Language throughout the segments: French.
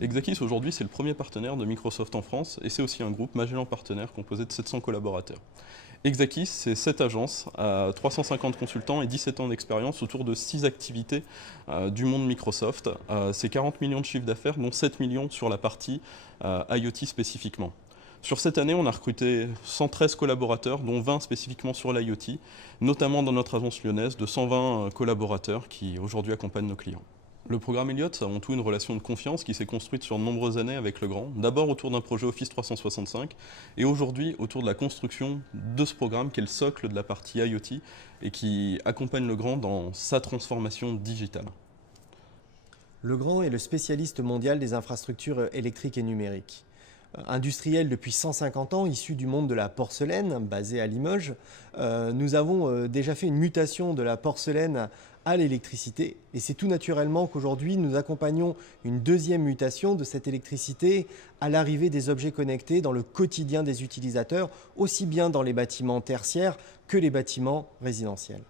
Exakis aujourd'hui c'est le premier partenaire de Microsoft en France et c'est aussi un groupe Magellan Partenaires composé de 700 collaborateurs. Exakis c'est 7 agences à 350 consultants et 17 ans d'expérience autour de 6 activités du monde Microsoft. C'est 40 millions de chiffres d'affaires dont 7 millions sur la partie IoT spécifiquement. Sur cette année, on a recruté 113 collaborateurs, dont 20 spécifiquement sur l'IoT, notamment dans notre agence lyonnaise de 120 collaborateurs qui aujourd'hui accompagnent nos clients. Le programme Elliott, c'est avant tout une relation de confiance qui s'est construite sur de nombreuses années avec le grand, d'abord autour d'un projet Office 365 et aujourd'hui autour de la construction de ce programme qui est le socle de la partie IoT et qui accompagne le grand dans sa transformation digitale. Le grand est le spécialiste mondial des infrastructures électriques et numériques. Industriel depuis 150 ans, issu du monde de la porcelaine, basé à Limoges, nous avons déjà fait une mutation de la porcelaine à l'électricité. Et c'est tout naturellement qu'aujourd'hui, nous accompagnons une deuxième mutation de cette électricité à l'arrivée des objets connectés dans le quotidien des utilisateurs, aussi bien dans les bâtiments tertiaires que les bâtiments résidentiels.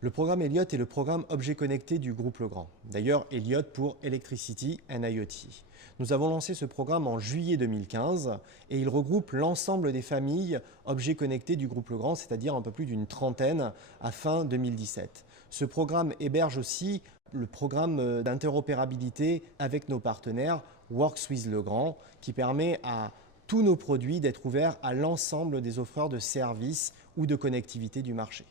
Le programme Elliott est le programme Objets connectés du groupe Legrand. D'ailleurs, Elliott pour Electricity and IoT. Nous avons lancé ce programme en juillet 2015 et il regroupe l'ensemble des familles objets connectés du groupe Legrand, c'est-à-dire un peu plus d'une trentaine à fin 2017. Ce programme héberge aussi le programme d'interopérabilité avec nos partenaires Works with Legrand qui permet à tous nos produits d'être ouverts à l'ensemble des offreurs de services ou de connectivité du marché.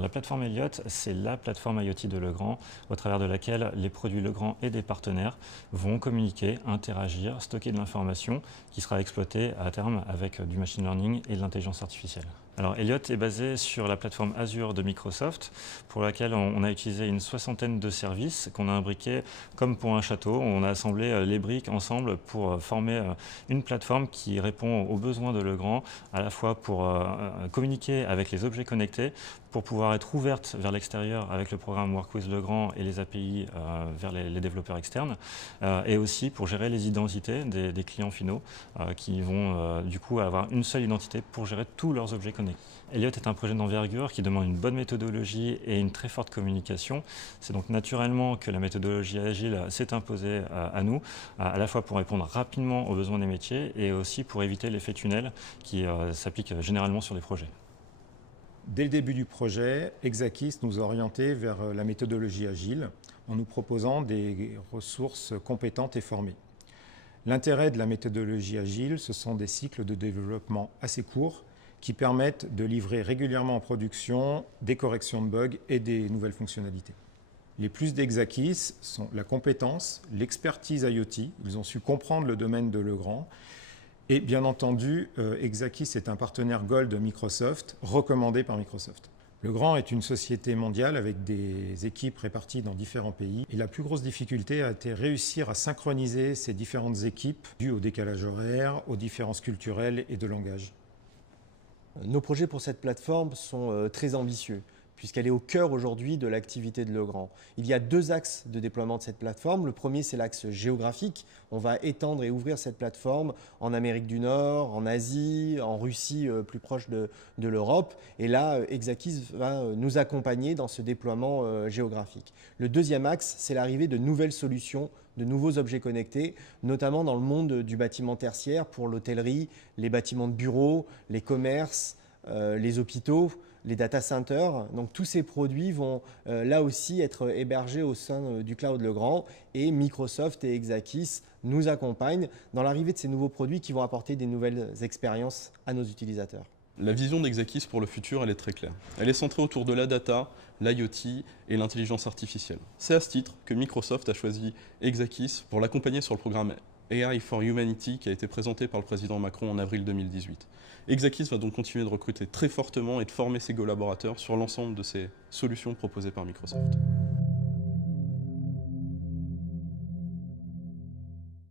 La plateforme Elliott, c'est la plateforme IoT de Legrand, au travers de laquelle les produits Legrand et des partenaires vont communiquer, interagir, stocker de l'information qui sera exploitée à terme avec du machine learning et de l'intelligence artificielle. Alors Elliott est basé sur la plateforme Azure de Microsoft, pour laquelle on a utilisé une soixantaine de services qu'on a imbriqués comme pour un château. On a assemblé les briques ensemble pour former une plateforme qui répond aux besoins de Legrand, à la fois pour communiquer avec les objets connectés, pour pouvoir être ouverte vers l'extérieur avec le programme Work with Legrand et les API vers les développeurs externes, et aussi pour gérer les identités des clients finaux qui vont du coup avoir une seule identité pour gérer tous leurs objets connectés. Elliott est un projet d'envergure qui demande une bonne méthodologie et une très forte communication. C'est donc naturellement que la méthodologie agile s'est imposée à nous, à la fois pour répondre rapidement aux besoins des métiers et aussi pour éviter l'effet tunnel qui s'applique généralement sur les projets. Dès le début du projet, Exakis nous a orientés vers la méthodologie agile en nous proposant des ressources compétentes et formées. L'intérêt de la méthodologie agile, ce sont des cycles de développement assez courts qui permettent de livrer régulièrement en production des corrections de bugs et des nouvelles fonctionnalités. Les plus d'Exakis sont la compétence, l'expertise IoT. Ils ont su comprendre le domaine de Legrand. Et bien entendu, Exakis est un partenaire Gold de Microsoft, recommandé par Microsoft. Legrand est une société mondiale avec des équipes réparties dans différents pays. Et la plus grosse difficulté a été réussir à synchroniser ces différentes équipes dues au décalage horaire, aux différences culturelles et de langage. Nos projets pour cette plateforme sont très ambitieux, puisqu'elle est au cœur aujourd'hui de l'activité de Legrand. Il y a deux axes de déploiement de cette plateforme. Le premier, c'est l'axe géographique. On va étendre et ouvrir cette plateforme en Amérique du Nord, en Asie, en Russie, plus proche de l'Europe. Et là, Exakis va nous accompagner dans ce déploiement géographique. Le deuxième axe, c'est l'arrivée de nouvelles solutions, de nouveaux objets connectés, notamment dans le monde du bâtiment tertiaire pour l'hôtellerie, les bâtiments de bureaux, les commerces, les hôpitaux, les data centers. Donc tous ces produits vont là aussi être hébergés au sein du cloud Legrand et Microsoft et Exakis nous accompagnent dans l'arrivée de ces nouveaux produits qui vont apporter des nouvelles expériences à nos utilisateurs. La vision d'Exakis pour le futur, elle est très claire. Elle est centrée autour de la data, l'IoT et l'intelligence artificielle. C'est à ce titre que Microsoft a choisi Exakis pour l'accompagner sur le programme AI for Humanity qui a été présenté par le président Macron en avril 2018. Exakis va donc continuer de recruter très fortement et de former ses collaborateurs sur l'ensemble de ces solutions proposées par Microsoft.